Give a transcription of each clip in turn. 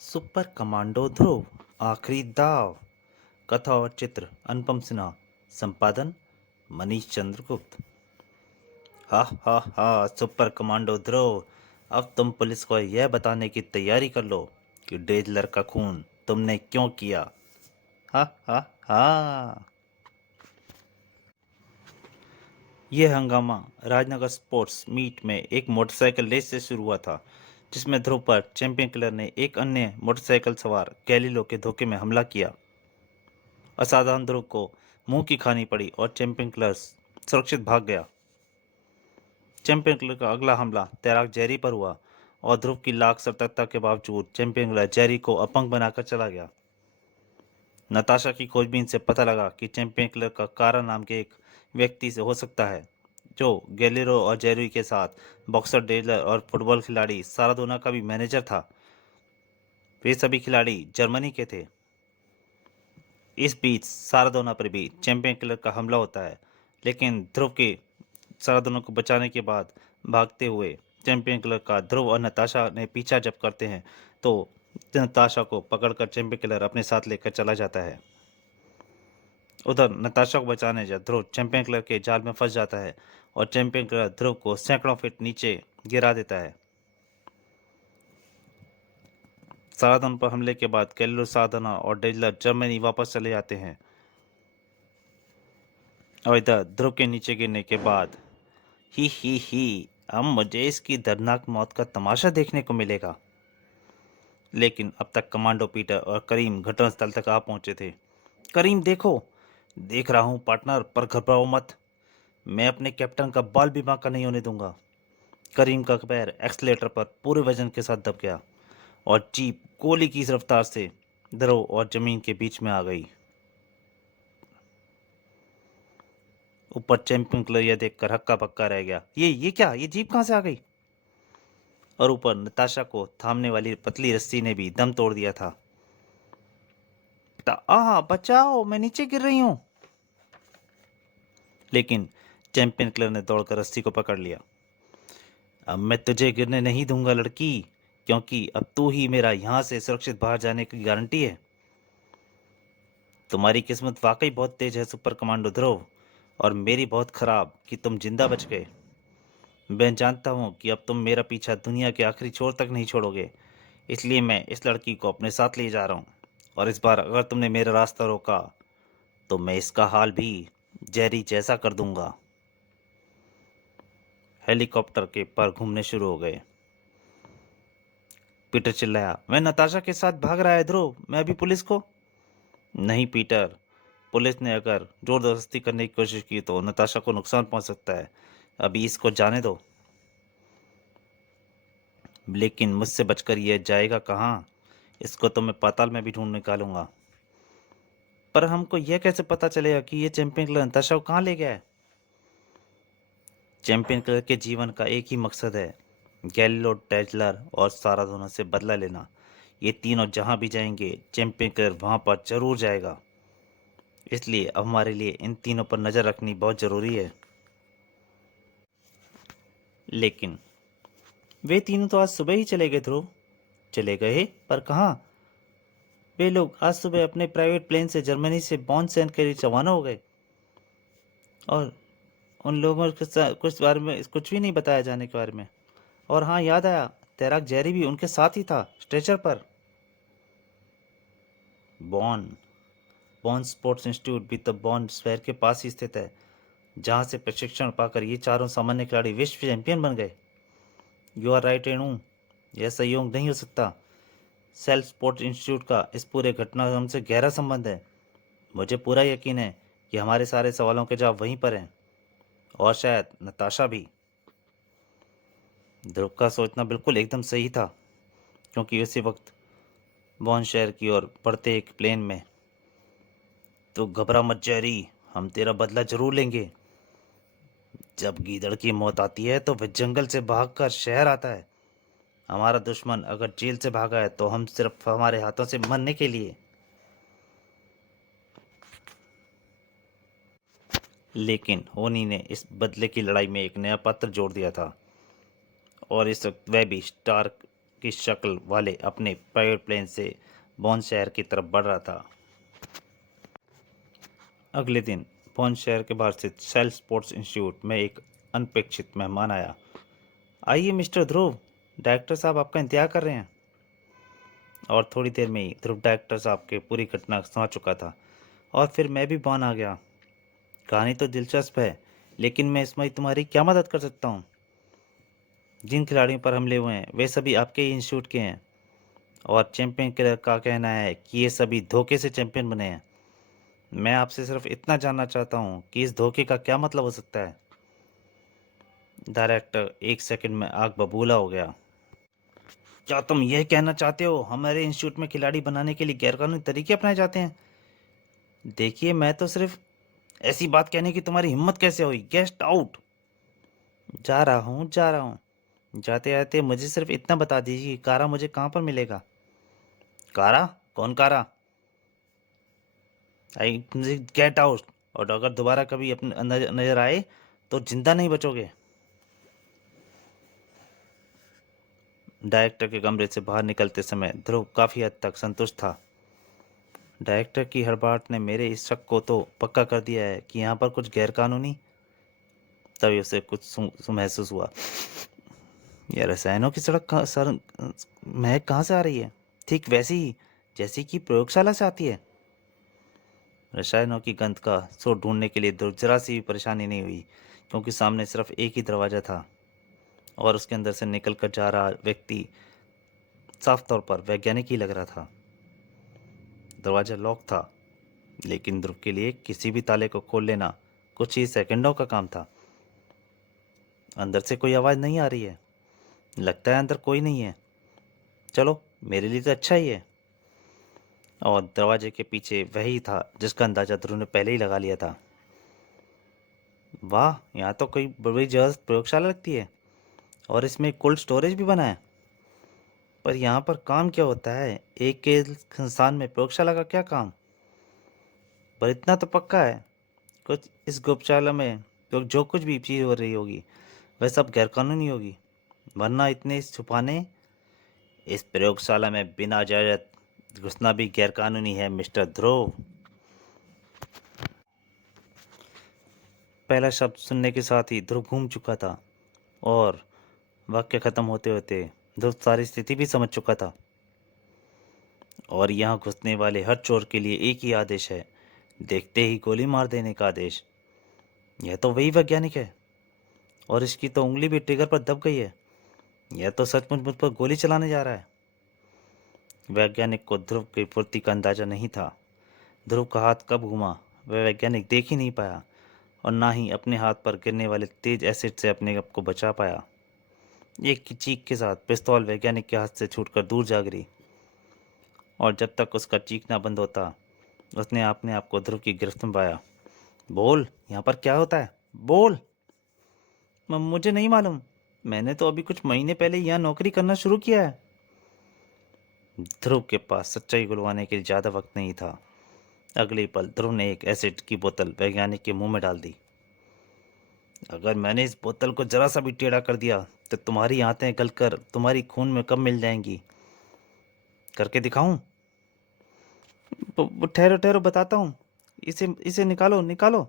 Super commando ध्रुव आखिरी दाव। कथा और चित्र अनुपम सिन्हा। संपादन मनीष चंद्रगुप्त। हा हा हा। सुपर कमांडो ध्रुव, अब तुम पुलिस को यह बताने की तैयारी कर लो कि डेजलर का खून तुमने क्यों किया। हा हा हा। यह हंगामा राजनगर स्पोर्ट्स मीट में एक मोटरसाइकिल रेस से शुरू हुआ था, जिसमें ध्रुव पर चैंपियन किलर ने एक अन्य मोटरसाइकिल सवार गैलीलो के धोखे में हमला किया। असाधारण ध्रुव को मुंह की खानी पड़ी और चैंपियन किलर सुरक्षित भाग गया। चैंपियन किलर का अगला हमला तैराक जेरी पर हुआ और ध्रुव की लाख सतर्कता के बावजूद चैंपियन किलर जेरी को अपंग बनाकर चला गया। नताशा की खोजबीन से पता लगा कि चैंपियन किलर का कारा नाम के एक व्यक्ति से हो सकता है, जो गैलेरो और जेरी के साथ बॉक्सर डेलर और फुटबॉल खिलाड़ी सारादोना का भी मैनेजर था। वे सभी खिलाड़ी जर्मनी के थे। इस बीच सारादोना पर भी चैंपियन किलर का हमला होता है, लेकिन ध्रुव के सारादोना को बचाने के बाद भागते हुए चैंपियन किलर का ध्रुव और नताशा ने पीछा जब करते हैं, तो नताशा को पकड़कर चैंपियन किलर अपने साथ लेकर चला जाता है। उधर नताशा को बचाने जब ध्रुव चैंपियन किलर के जाल में फंस जाता है और चैंपियन किलर ध्रुव को सैकड़ों फीट नीचे गिरा देता है। सारादोना पर हमले के बाद कैलिलो सारादोना और डेजलर जर्मनी वापस चले जाते हैं और इधर ध्रुव के नीचे गिरने के बाद ही अब मुझे इसकी दर्दनाक मौत का तमाशा देखने को मिलेगा। लेकिन अब तक कमांडो पीटर और करीम घटनास्थल तक आ पहुंचे थे। करीम, देखो। देख रहा हूं पार्टनर, पर घबराओ मत। मैं अपने कैप्टन का बाल भी बांका नहीं होने दूंगा। करीम का पैर एक्सलेटर पर पूरे वजन के साथ दब गया और जीप गोली की रफ्तार से ध्रुव और जमीन के बीच में आ गई। ऊपर चैंपियन किलर यह देखकर हक्का बक्का रह गया। ये क्या, ये जीप कहां से आ गई? और ऊपर नताशा को थामने वाली पतली रस्सी ने भी दम तोड़ दिया था। बचाओ, मैं नीचे गिर रही हूं। लेकिन चैंपियन किलर ने दौड़कर रस्सी को पकड़ लिया। अब मैं तुझे गिरने नहीं दूंगा लड़की, क्योंकि अब तू ही मेरा यहां से सुरक्षित बाहर जाने की गारंटी है। तुम्हारी किस्मत वाकई बहुत तेज है सुपर कमांडो ध्रुव, और मेरी बहुत खराब कि तुम जिंदा बच गए। मैं जानता हूं कि अब तुम मेरा पीछा दुनिया के आखिरी छोर तक नहीं छोड़ोगे, इसलिए मैं इस लड़की को अपने साथ ले जा रहा हूं। और इस बार अगर तुमने मेरा रास्ता रोका तो मैं इसका हाल भी जेरी जैसा कर दूंगा। हेलीकॉप्टर के पर घूमने शुरू हो गए। पीटर चिल्लाया, मैं नताशा के साथ भाग रहा है ध्रुव, मैं अभी पुलिस को। नहीं पीटर, पुलिस ने अगर जोर जबरदस्ती करने की कोशिश की तो नताशा को नुकसान पहुंच सकता है। अभी इसको जाने दो। लेकिन मुझसे बचकर यह जाएगा कहाँ? इसको तो मैं पाताल में भी ढूंढ निकालूंगा। पर हमको यह कैसे पता चलेगा कि यह चैंपियन किलर नताशा को कहाँ ले गया है? चैंपियन किलर के जीवन का एक ही मकसद है, गैलिलो, डेजलर और साराधोना से बदला लेना। ये तीनों जहां भी जाएंगे चैंपियन किलर वहां पर जरूर जाएगा। इसलिए अब हमारे लिए इन तीनों पर नजर रखनी बहुत जरूरी है। लेकिन वे तीनों तो आज सुबह ही चले गए ध्रुव। चले गए? पर कहाँ? वे लोग आज सुबह अपने प्राइवेट प्लेन से जर्मनी से बॉन सेंट के लिए रवाना हो गए, और उन लोगों के साथ कुछ बारे में कुछ भी नहीं बताया जाने के बारे में। और हाँ, याद आया, तैराक जेरी भी उनके साथ ही था, स्ट्रेचर पर। बॉन बॉन स्पोर्ट्स इंस्टीट्यूट भी तो बॉन शहर के पास ही स्थित है, जहाँ से प्रशिक्षण पाकर ये चारों सामान्य खिलाड़ी विश्व चैंपियन बन गए। यू आर राइट रेणु, यह संयोग नहीं हो सकता। सेल्फ स्पोर्ट्स इंस्टीट्यूट का इस पूरे घटनाक्रम से गहरा संबंध है। मुझे पूरा यकीन है कि हमारे सारे सवालों के जवाब वहीं पर हैं, और शायद नताशा भी। ध्रुव का सोचना बिल्कुल एकदम सही था, क्योंकि उसी वक्त बॉन शहर की ओर बढ़ते एक प्लेन में। तो घबरा मत जेरी, हम तेरा बदला जरूर लेंगे। जब गीदड़ की मौत आती है तो वह जंगल से भागकर शहर आता है। हमारा दुश्मन अगर जेल से भागा है तो हम सिर्फ हमारे हाथों से मरने के लिए। लेकिन होनी ने इस बदले की लड़ाई में एक नया पात्र जोड़ दिया था, और इस वक्त वह भी स्टार्क की शक्ल वाले अपने प्राइवेट प्लेन से बॉन शहर की तरफ बढ़ रहा था। अगले दिन बॉन शहर के बाहर स्थित सेल स्पोर्ट्स इंस्टीट्यूट में एक अनपेक्षित मेहमान आया। आइए मिस्टर ध्रुव, डायरेक्टर साहब आपका इंतजार कर रहे हैं। और थोड़ी देर में ही ध्रुव डायरेक्टर साहब की पूरी घटना सुना चुका था। और फिर मैं भी बॉन आ गया। कहानी तो दिलचस्प है, लेकिन मैं इसमें तुम्हारी क्या मदद कर सकता हूँ? जिन खिलाड़ियों पर हमले हुए हैं वे सभी आपके ही इंस्टीट्यूट के हैं, और चैंपियन किलर का कहना है कि ये सभी धोखे से चैंपियन बने हैं। मैं आपसे सिर्फ इतना जानना चाहता हूँ कि इस धोखे का क्या मतलब हो सकता है। डायरेक्टर एक सेकंड में आग बबूला हो गया। क्या तुम यह कहना चाहते हो हमारे इंस्टीट्यूट में खिलाड़ी बनाने के लिए गैरकानूनी तरीके अपनाए जाते हैं? देखिए, मैं तो सिर्फ ऐसी बात कहने की तुम्हारी हिम्मत कैसे हुई? Guest out. जा रहा हूँ, जा रहा हूँ। जाते जाते मुझे सिर्फ इतना बता दीजिए कि कारा मुझे कहाँ पर मिलेगा। कारा? कौन कारा? I get out. और अगर दोबारा कभी अपने नजर आए तो जिंदा नहीं बचोगे। डायरेक्टर के कमरे से बाहर निकलते समय ध्रुव काफी हद तक संतुष्ट था। डायरेक्टर की हड़बड़ाहट ने मेरे इस शक को तो पक्का कर दिया है कि यहाँ पर कुछ गैरकानूनी। तभी उसे कुछ महसूस हुआ। यह रसायनों की सड़क महक कहाँ से आ रही है? ठीक वैसी ही जैसी कि प्रयोगशाला से आती है। रसायनों की गंध का स्रोत ढूंढने के लिए जरा सी भी परेशानी नहीं हुई, क्योंकि सामने सिर्फ एक ही दरवाजा था और उसके अंदर से निकल कर जा रहा व्यक्ति साफ तौर पर वैज्ञानिक ही लग रहा था। दरवाजा लॉक था, लेकिन ध्रुव के लिए किसी भी ताले को खोल लेना कुछ ही सेकंडों का काम था। अंदर से कोई आवाज़ नहीं आ रही है। लगता है अंदर कोई नहीं है। चलो, मेरे लिए तो अच्छा ही है। और दरवाजे के पीछे वही था जिसका अंदाजा ध्रुव ने पहले ही लगा लिया था। वाह, यहाँ तो कोई बड़ी जबरदस्त प्रयोगशाला लगती है, और इसमें कोल्ड स्टोरेज भी बना है। पर यहाँ पर काम क्या होता है? एक के संस्थान में प्रयोगशाला का क्या काम? पर इतना तो पक्का है, कुछ इस गौशाला में तो जो कुछ भी चीज़ हो रही होगी वह सब गैरकानूनी होगी, वरना इतने छुपाने। इस प्रयोगशाला में बिना इजाज़त घुसना भी गैरकानूनी है मिस्टर ध्रुव। पहला शब्द सुनने के साथ ही ध्रुव घूम चुका था, और वाक्य खत्म होते होते ध्रुव सारी स्थिति भी समझ चुका था। और यहाँ घुसने वाले हर चोर के लिए एक ही आदेश है, देखते ही गोली मार देने का आदेश। यह तो वही वैज्ञानिक है, और इसकी तो उंगली भी ट्रिगर पर दब गई है। यह तो सचमुच मुझ पर गोली चलाने जा रहा है। वैज्ञानिक को ध्रुव की फुर्ती का अंदाजा नहीं था। ध्रुव का हाथ कब घूमा वह वैज्ञानिक देख ही नहीं पाया, और ना ही अपने हाथ पर गिरने वाले तेज एसिड से अपने आप को बचा पाया। एक की चीख के साथ पिस्तौल वैज्ञानिक के हाथ से छूटकर दूर जा गिरी, और जब तक उसका चीखना बंद होता उसने अपने आप को ध्रुव की गिरफ्त में पाया। बोल, यहाँ पर क्या होता है? बोल। मुझे नहीं मालूम। मैंने तो अभी कुछ महीने पहले यहाँ नौकरी करना शुरू किया है। ध्रुव के पास सच्चाई गुलवाने के लिए ज़्यादा वक्त नहीं था। अगले पल ध्रुव ने एक एसिड की बोतल वैज्ञानिक के मुंह में डाल दी। अगर मैंने इस बोतल को जरा सा भी टेढ़ा कर दिया तो तुम्हारी आंतें गलकर तुम्हारी खून में कब मिल जाएंगी। करके दिखाऊं? ठहरो ठहरो, बताता हूँ। इसे इसे निकालो निकालो।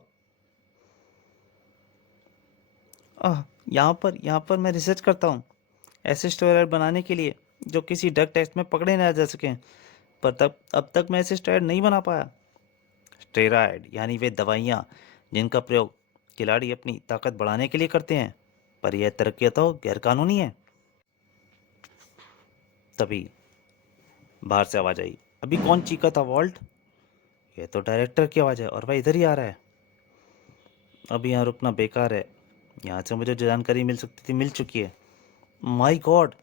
यहाँ पर मैं रिसर्च करता हूँ, एसिड स्टेरॉयड बनाने के लिए, जो किसी ड्रग टेस्ट में पकड़े ना जा सकें। पर तब अब तक मैं एसिड स्टेरॉयड नहीं बना पाया। स्टेरॉयड यानी वे दवाइयाँ जिनका प्रयोग खिलाड़ी अपनी ताकत बढ़ाने के लिए करते हैं, पर यह तरक्की तो गैरकानूनी है। तभी बाहर से आवाज आई। अभी कौन चीखा था वॉल्ट? यह तो डायरेक्टर की आवाज़ है, और वह इधर ही आ रहा है। अब यहाँ रुकना बेकार है। यहाँ से मुझे जो जानकारी मिल सकती थी मिल चुकी है। माय गॉड,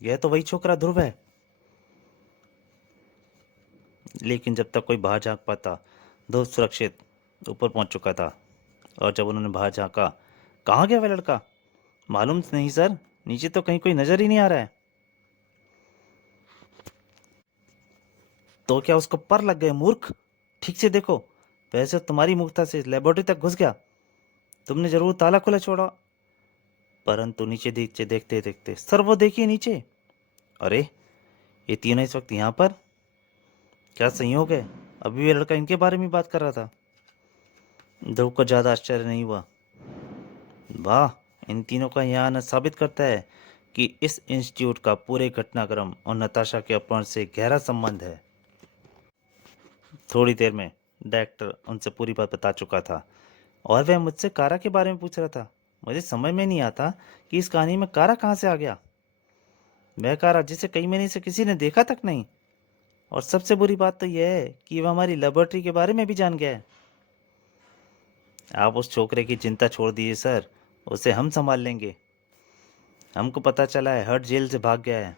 यह तो वही छोकरा ध्रुव है। लेकिन जब तक कोई बाहर झांक पाता, ध्रुव सुरक्षित ऊपर पहुंच चुका था। और जब उन्होंने बाहर झांका, कहाँ गया वह लड़का? मालूम नहीं सर, नीचे तो कहीं कोई नजर ही नहीं आ रहा है। तो क्या उसको पर लग गए मूर्ख? ठीक से देखो। वैसे तुम्हारी मुक्ता से लेबोरेटरी तक घुस गया। तुमने जरूर ताला खुला छोड़ा। परंतु नीचे नीचे देखते देखते, सर वो देखिए नीचे। अरे, ये तीनों इस वक्त यहाँ पर? क्या संयोग है, अभी ये लड़का इनके बारे में बात कर रहा था। ध्रुव को ज़्यादा आश्चर्य नहीं हुआ। वाह, इन तीनों का यहाँ आना साबित करता है कि इस इंस्टीट्यूट का पूरे घटनाक्रम और नताशा के अपहरण से गहरा संबंध है। थोड़ी देर में डायरेक्टर उनसे पूरी बात बता चुका था और वह मुझसे कारा के बारे में पूछ रहा था। मुझे समझ में नहीं आता कि इस कहानी में कारा कहाँ से आ गया। वह कारा जिसे कई महीने से किसी ने देखा तक नहीं, और सबसे बुरी बात तो यह है कि वह हमारी लेबोरेटरी के बारे में भी जान गया है। आप उस छोकरे की चिंता छोड़ दीजिए सर, उसे हम संभाल लेंगे। हमको पता चला है हर्ट जेल से भाग गया है।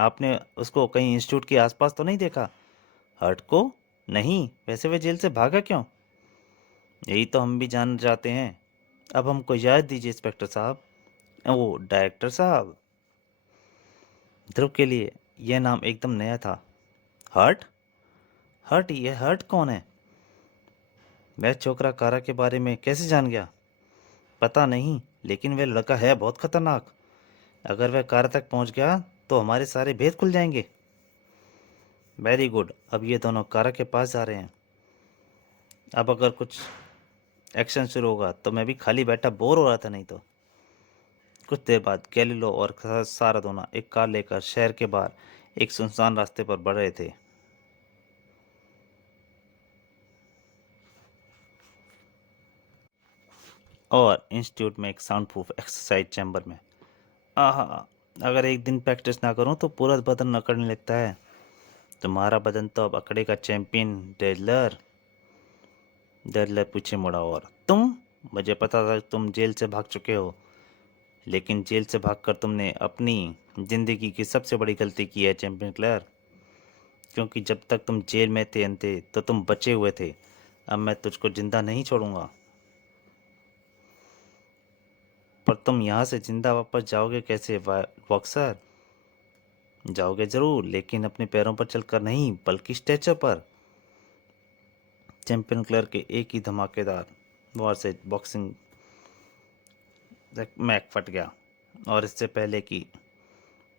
आपने उसको कहीं इंस्टीट्यूट के आसपास तो नहीं देखा? हर्ट को? नहीं, वैसे वह जेल से भागा क्यों? यही तो हम भी जानना चाहते हैं। अब हमको याद दीजिए इंस्पेक्टर साहब, वो डायरेक्टर साहब। ध्रुव के लिए यह नाम एकदम नया था। हर्ट? हर्ट? ये हर्ट कौन है? वह छोकरा कारा के बारे में कैसे जान गया? पता नहीं, लेकिन वह लड़का है बहुत खतरनाक। अगर वह कारा तक पहुंच गया तो हमारे सारे भेद खुल जाएंगे। वेरी गुड, अब ये दोनों कारा के पास जा रहे हैं। अब अगर कुछ एक्शन शुरू होगा तो मैं भी खाली बैठा बोर हो रहा था नहीं तो। कुछ देर बाद गैलीलो और सारा दोनों एक कार लेकर शहर के बाहर एक सुनसान रास्ते पर बढ़ रहे थे। और इंस्टीट्यूट में एक साउंड प्रूफ एक्सरसाइज चैम्बर में। आहा, अगर एक दिन प्रैक्टिस ना करूं तो पूरा बदन अकड़ने लगता है। तुम्हारा बदन तो अब अकड़े का चैंपियन डेडलर। डेडलर पीछे मुड़ा। और तुम? मुझे पता था तुम जेल से भाग चुके हो, लेकिन जेल से भागकर तुमने अपनी जिंदगी की सबसे बड़ी गलती की है चैंपियन क्लर। क्योंकि जब तक तुम जेल में थे अंते तो तुम बचे हुए थे। अब मैं तुझको जिंदा नहीं छोड़ूंगा। पर तुम यहाँ से जिंदा वापस जाओगे कैसे बॉक्सर? जाओगे जरूर, लेकिन अपने पैरों पर चलकर नहीं, बल्कि स्ट्रेचर पर। चैंपियन क्लर के एक ही धमाकेदार वार से बॉक्सिंग मैक फट गया, और इससे पहले कि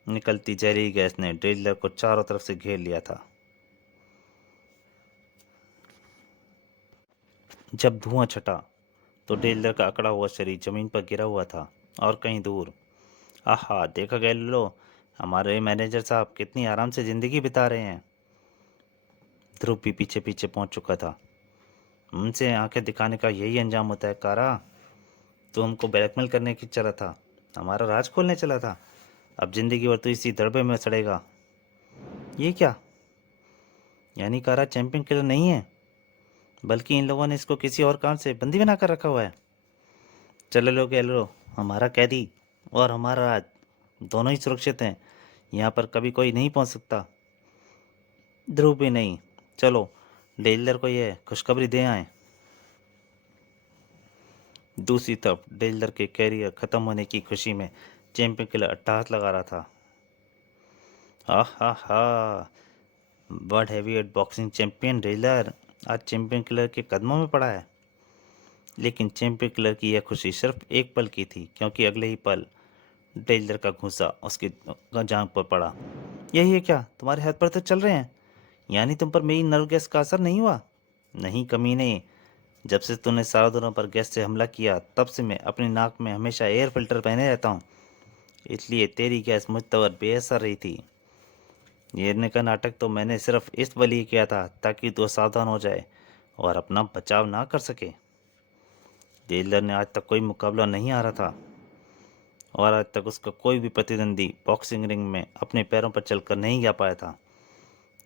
निकलती जहरीली गैस ने ड्रिलर को चारों तरफ से घेर लिया था। जब धुआं छटा तो ड्रिलर का अकड़ा हुआ शरीर जमीन पर गिरा हुआ था, और कहीं दूर, आहा, देखा गया लो, हमारे मैनेजर साहब कितनी आराम से जिंदगी बिता रहे हैं। ध्रुव भी पीछे पीछे पहुंच चुका था। उनसे आंखें दिखाने का यही अंजाम होता है कारा। तो हमको ब्लैकमेल करने की चला था, हमारा राज खोलने चला था। अब जिंदगी भर तो इसी दड़बे में सड़ेगा। ये क्या? यानी कारा चैंपियन किलर नहीं है, बल्कि इन लोगों ने इसको किसी और काम से बंदी बना कर रखा हुआ है। चलो लो कह लो, हमारा कैदी और हमारा राज दोनों ही सुरक्षित हैं। यहाँ पर कभी कोई नहीं पहुँच सकता। ध्रुव भी नहीं। चलो डेलर को यह खुशखबरी दे आए। दूसरी तरफ डेलर के कैरियर खत्म होने की खुशी में चैंपियन किलर अट्टहास लगा रहा था। हा हा हा, world heavyweight boxing champion dealer आज चैंपियन किलर के कदमों में पड़ा है। लेकिन चैंपियन किलर की यह खुशी सिर्फ एक पल की थी, क्योंकि अगले ही पल डेलर का घूंसा उसकी जांघ पर पड़ा। यही है क्या? तुम्हारे हाथ पर तो चल रहे हैं, यानी तुम पर मेरी नर्व गैस का असर नहीं हुआ? नहीं कमीने, जब से तूने सावधानों पर गैस से हमला किया तब से मैं अपनी नाक में हमेशा एयर फिल्टर पहने रहता हूँ, इसलिए तेरी गैस मुझ तक बेअसर रही थी। ये का नाटक तो मैंने सिर्फ इस लिए किया था ताकि तू सावधान हो जाए और अपना बचाव ना कर सके। जेलर ने आज तक कोई मुकाबला नहीं हारा था, और आज तक उसका कोई भी प्रतिद्वंदी बॉक्सिंग रिंग में अपने पैरों पर चलकर नहीं गा पाया था।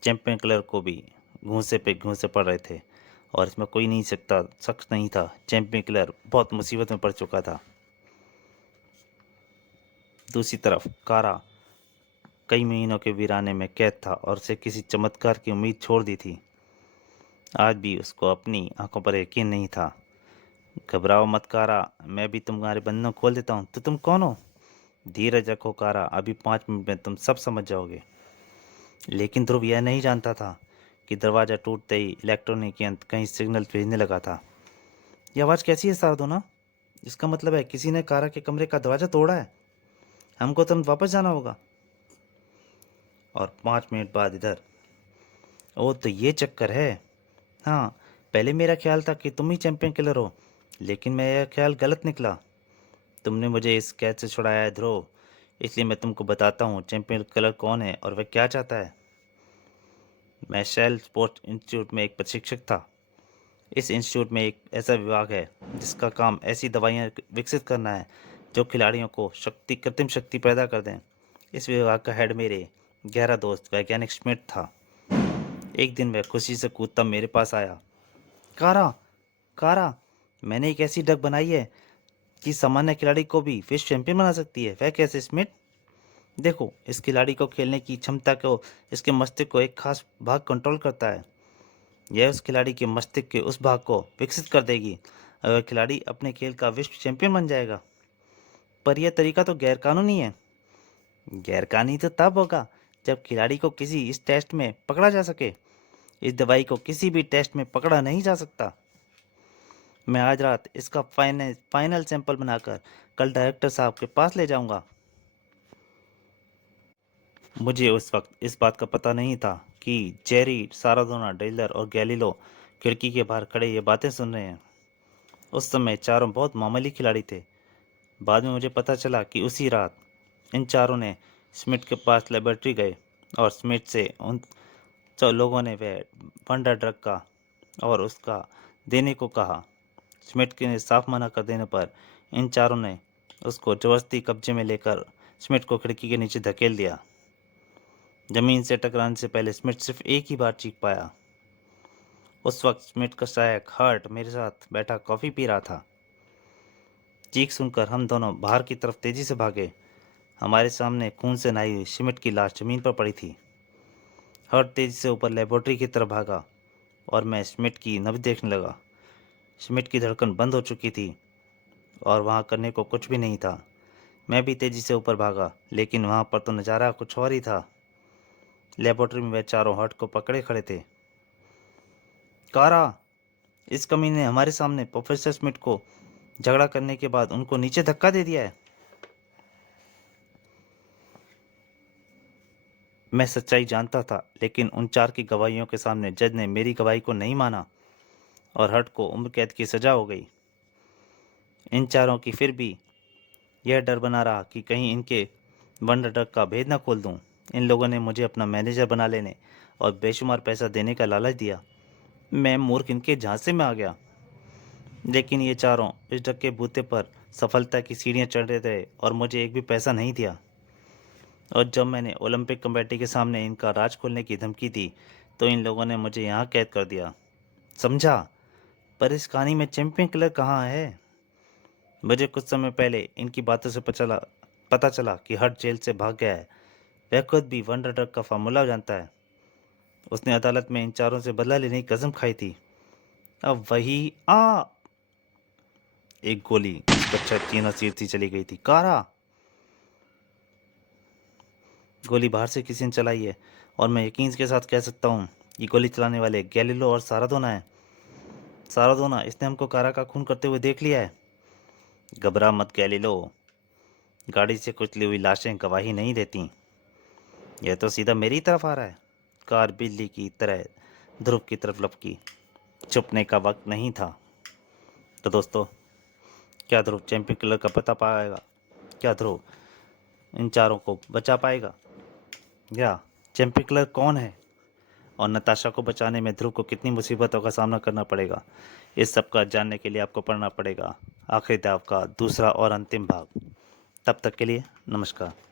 चैंपियन क्लर को भी घूंसे पे घूंसे पड़ रहे थे, और इसमें कोई नहीं सकता शक नहीं था, चैंपियन किलर बहुत मुसीबत में पड़ चुका था। दूसरी तरफ कारा कई महीनों के वीराने में कैद था और उसे किसी चमत्कार की उम्मीद छोड़ दी थी। आज भी उसको अपनी आंखों पर यकीन नहीं था। घबराओ मत कारा, मैं भी तुम्हारे बंधन खोल देता हूँ। तो तुम कौन हो? धीरज रखो कारा, अभी 5 मिनट में तुम सब समझ जाओगे। लेकिन ध्रुव यह नहीं जानता था कि दरवाज़ा टूटते ही इलेक्ट्रॉनिक यंत्र कहीं सिग्नल भेजने लगा था। यह आवाज़ कैसी है सारदोना? इसका मतलब है किसी ने कारा के कमरे का दरवाज़ा तोड़ा है। हमको तुरंत वापस जाना होगा। और 5 मिनट बाद इधर। ओ तो ये चक्कर है। हाँ, पहले मेरा ख्याल था कि तुम ही चैंपियन किलर हो, लेकिन मेरा ख्याल गलत निकला। तुमने मुझे इस कैद से छुड़ाया है ध्रुव, इसलिए मैं तुमको बताता हूँ चैंपियन किलर कौन है और वह क्या चाहता है। मैं शेल स्पोर्ट्स इंस्टीट्यूट में एक प्रशिक्षक था। इस इंस्टीट्यूट में एक ऐसा विभाग है जिसका काम ऐसी दवाइयाँ विकसित करना है जो खिलाड़ियों को कृत्रिम शक्ति पैदा कर दें। इस विभाग का हेड मेरे गहरा दोस्त वैज्ञानिक स्मिथ था। एक दिन वह खुशी से कूदता मेरे पास आया। कारा, कारा, मैंने एक ऐसी ड्रग बनाई है कि सामान्य खिलाड़ी को भी विश्व चैंपियन बना सकती है। वह कैसे स्मिथ? देखो, इस खिलाड़ी को खेलने की क्षमता को इसके मस्तिष्क को एक खास भाग कंट्रोल करता है। यह उस खिलाड़ी के मस्तिष्क के उस भाग को विकसित कर देगी। अगर खिलाड़ी अपने खेल का विश्व चैंपियन बन जाएगा। पर यह तरीका तो गैरकानूनी है। गैरकानूनी तो तब होगा जब खिलाड़ी को किसी इस टेस्ट में पकड़ा जा सके। इस दवाई को किसी भी टेस्ट में पकड़ा नहीं जा सकता। मैं आज रात इसका फाइनल सैंपल बनाकर कल डायरेक्टर साहब के पास ले जाऊंगा। मुझे उस वक्त इस बात का पता नहीं था कि जेरी, सारादोना, डेलर और गैलीलो खिड़की के बाहर खड़े ये बातें सुन रहे हैं। उस समय चारों बहुत मामूली खिलाड़ी थे। बाद में मुझे पता चला कि उसी रात इन चारों ने स्मिथ के पास लेबोरेटरी गए और स्मिथ से उन लोगों ने वह वंडर ड्रग का और उसका देने को कहा। स्मिथ के साफ मना कर देने पर इन चारों ने उसको जबरदस्ती कब्जे में लेकर स्मिथ को खिड़की के नीचे धकेल दिया। जमीन से टकराने से पहले स्मिथ सिर्फ एक ही बार चीख पाया। उस वक्त स्मिथ का सहायक हर्ट मेरे साथ बैठा कॉफी पी रहा था। चीख सुनकर हम दोनों बाहर की तरफ तेजी से भागे। हमारे सामने खून से नहाई हुई स्मिथ की लाश जमीन पर पड़ी थी। हर्ट तेजी से ऊपर लेबोरेटरी की तरफ भागा और मैं स्मिथ की नब्ज देखने लगा। स्मिथ की धड़कन बंद हो चुकी थी और वहाँ करने को कुछ भी नहीं था। मैं भी तेजी से ऊपर भागा, लेकिन वहाँ पर तो नज़ारा कुछ और ही था। लेबोरेटरी में वे चारों हर्ट को पकड़े खड़े थे। कारा, इस कमीने ने हमारे सामने प्रोफेसर स्मिथ को झगड़ा करने के बाद उनको नीचे धक्का दे दिया है। मैं सच्चाई जानता था, लेकिन उन चार की गवाहियों के सामने जज ने मेरी गवाही को नहीं माना और हर्ट को उम्र कैद की सजा हो गई। इन चारों की फिर भी यह डर बना रहा कि कहीं इनके वंडर ड्रग का भेद न खोल दूं। इन लोगों ने मुझे अपना मैनेजर बना लेने और बेशुमार पैसा देने का लालच दिया। मैं मूर्ख इनके झांसे में आ गया। लेकिन ये चारों इस ड्रग के बूते पर सफलता की सीढ़ियाँ चढ़ रहे थे और मुझे एक भी पैसा नहीं दिया। और जब मैंने ओलंपिक कमेटी के सामने इनका राज खोलने की धमकी दी तो इन लोगों ने मुझे यहाँ कैद कर दिया। समझा? पर इस कहानी में चैंपियन किलर कहाँ है? मुझे कुछ समय पहले इनकी बातों से पता चला कि हर्ट जेल से भाग गया है। वह खुद भी वंडर ड्रग का फार्मूला जानता है। उसने अदालत में इन चारों से बदला लेने की कसम खाई थी। अब वही एक गोली बच्चा चीना चीरती चली गई थी। कारा, गोली बाहर से किसी ने चलाई है और मैं यकीन के साथ कह सकता हूँ कि गोली चलाने वाले गैलीलो और सारादोना है। सारादोना, इसने हमको कारा का खून करते हुए देख लिया है। घबरा मत गैलीलो, गाड़ी से कुचली हुई लाशें गवाही नहीं देती। यह तो सीधा मेरी तरफ आ रहा है। कार बिल्ली की तरह ध्रुव की तरफ लपकी। छुपने का वक्त नहीं था। तो दोस्तों, क्या ध्रुव चैंपियन किलर का पता पाएगा? क्या ध्रुव इन चारों को बचा पाएगा? या चैंपियन किलर कौन है और नताशा को बचाने में ध्रुव को कितनी मुसीबतों का सामना करना पड़ेगा? इस सब का जानने के लिए आपको पढ़ना पड़ेगा आखिरी दाव का दूसरा और अंतिम भाग। तब तक के लिए नमस्कार।